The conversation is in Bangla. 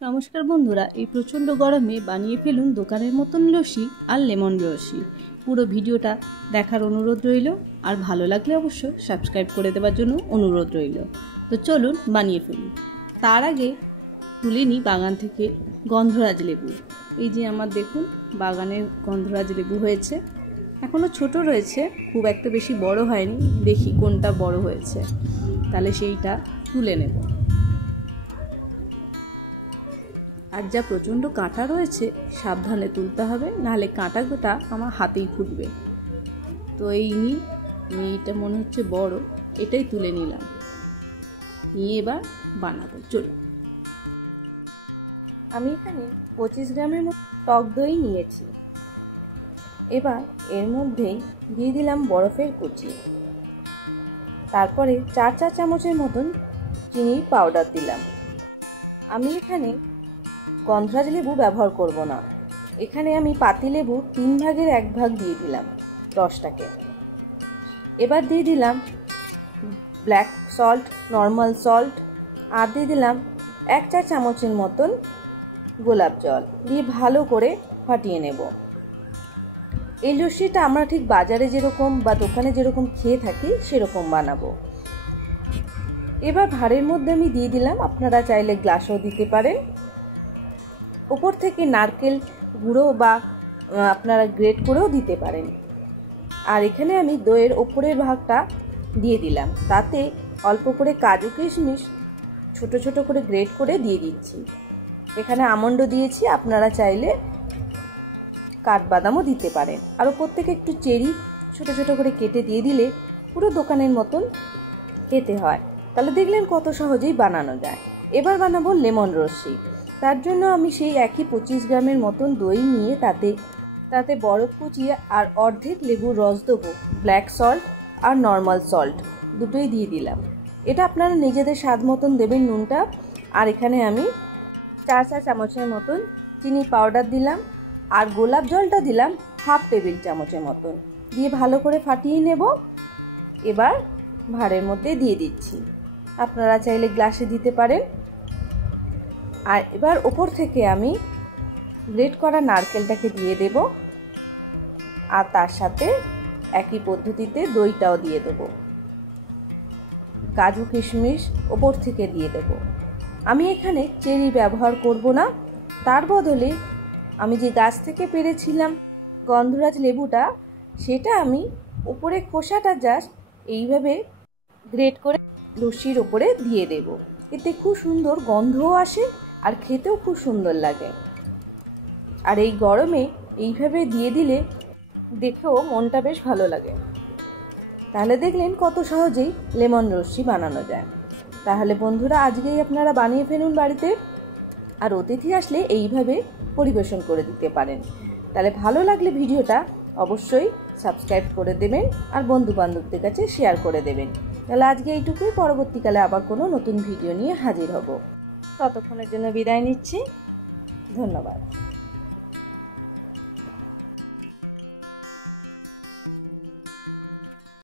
নমস্কার বন্ধুরা, এই প্রচণ্ড গরমে বানিয়ে ফেলুন দোকানের মতন লস্যি আর লেমন লস্যি। পুরো ভিডিওটা দেখার অনুরোধ রইল, আর ভালো লাগলে অবশ্য সাবস্ক্রাইব করে দেওয়ার জন্য অনুরোধ রইল। তো চলুন বানিয়ে ফেলুন। তার আগে তুলে নিই বাগান থেকে গন্ধরাজ লেবু। এই যে আমার দেখুন বাগানের গন্ধরাজ লেবু হয়েছে, এখনও ছোট রয়েছে, খুব একটা বেশি বড় হয়নি। দেখি কোনটা বড় হয়েছে, তাহলে সেইটা তুলে নেব। আর যা প্রচণ্ড কাঁটা রয়েছে সাবধানে তুলতে হবে, নাহলে কাঁটাটা আমার হাতেই ফুটবে। তো এই এইটা মনে হচ্ছে বড়, এটাই তুলে নিলাম, নিয়ে এবার বানাবো। চলুন। আমি এখানে 25 গ্রামের মতো টক দই নিয়েছি। এবার এর মধ্যেই দিয়ে দিলাম বরফের কুচি, তারপরে 4 চা চামচের মতন চিনির পাউডার দিলাম। আমি এখানে গন্ধরাজ লেবু ব্যবহার করব না, এখানে আমি পাতি লেবু 3 ভাগের 1 ভাগ দিয়ে দিলাম রসটাকে। এবার দিয়ে দিলাম ব্ল্যাক সল্ট, নর্মাল সল্ট, আর দিয়ে দিলাম 1 চা চামচের মতন গোলাপ জল দিয়ে ভালো করে ফাটিয়ে নেব। এই লস্যিটা আমরা ঠিক বাজারে যেরকম বা দোকানে যেরকম খেয়ে থাকি সেরকম বানাবো। এবার ভাঁড়ের মধ্যে আমি দিয়ে দিলাম, আপনারা চাইলে গ্লাসও দিতে পারেন। উপর থেকে নারকেল গুঁড়ো বা আপনারা গ্রেট করেও দিতে পারেন। আর এখানে আমি দইয়ের ওপরের ভাগটা দিয়ে দিলাম, তাতে অল্প করে কাজু কিশমিশ ছোট ছোট করে গ্রেট করে দিয়ে দিচ্ছি। এখানে আমন্ডও দিয়েছি, আপনারা চাইলে কাঠবাদামও দিতে পারেন। আর ওপর থেকে একটু চেরি ছোট ছোট করে কেটে দিয়ে দিলে পুরো দোকানের মতন খেতে হয়। তাহলে দেখলেন কত সহজেই বানানো যায়। এবার বানাবো লেমন লস্যি। তার জন্য আমি সেই একই 25 গ্রামের মতন দই নিয়ে তাতে বরফ কুচিয়ে আর অর্ধেক লেবুর রস দেবো, ব্ল্যাক সল্ট আর নর্মাল সল্ট দুটোই দিয়ে দিলাম। এটা আপনারা নিজেদের স্বাদ মতন দেবেন নুনটা। আর এখানে আমি 4 চা চামচের মতন চিনি পাউডার দিলাম, আর গোলাপ জলটা দিলাম 1/2 টেবিল চামচের মতন, দিয়ে ভালো করে ফাটিয়ে নেব। এবার ভাঁড়ের মধ্যে দিয়ে দিচ্ছি, আপনারা চাইলে গ্লাসে দিতে পারেন। আর এবার ওপর থেকে আমি গ্রেট করা নারকেলটাকে দিয়ে দেব, আর তার সাথে একই পদ্ধতিতে দইটাও দিয়ে দেব, কাজু কিশমিশ ওপর থেকে দিয়ে দেব। আমি এখানে চেরি ব্যবহার করব না, তার বদলে আমি যে গাছ থেকে পেরেছিলাম গন্ধরাজ লেবুটা, সেটা আমি উপরে খোসাটা জাস্ট এইভাবে গ্রেট করে লস্যির ওপরে দিয়ে দেব। এতে খুব সুন্দর গন্ধও আসে আর খেতেও খুব সুন্দর লাগে। আর এই গরমে এইভাবে দিয়ে দিলে দেখেও মনটা বেশ ভালো লাগে। তাহলে দেখলেন কত সহজেই লেমন লস্যি বানানো যায়। তাহলে বন্ধুরা আজকেই আপনারা বানিয়ে ফেলুন বাড়িতে, আর অতিথি আসলে এইভাবে পরিবেশন করে দিতে পারেন। তাহলে ভালো লাগলে ভিডিওটা অবশ্যই সাবস্ক্রাইব করে দেবেন আর বন্ধু বান্ধবদের কাছে শেয়ার করে দেবেন। তাহলে আজকে এইটুকুই, পরবর্তীকালে আবার কোনো নতুন ভিডিও নিয়ে হাজির হব। ততক্ষণের জন্য বিদায় নিচ্ছি, ধন্যবাদ।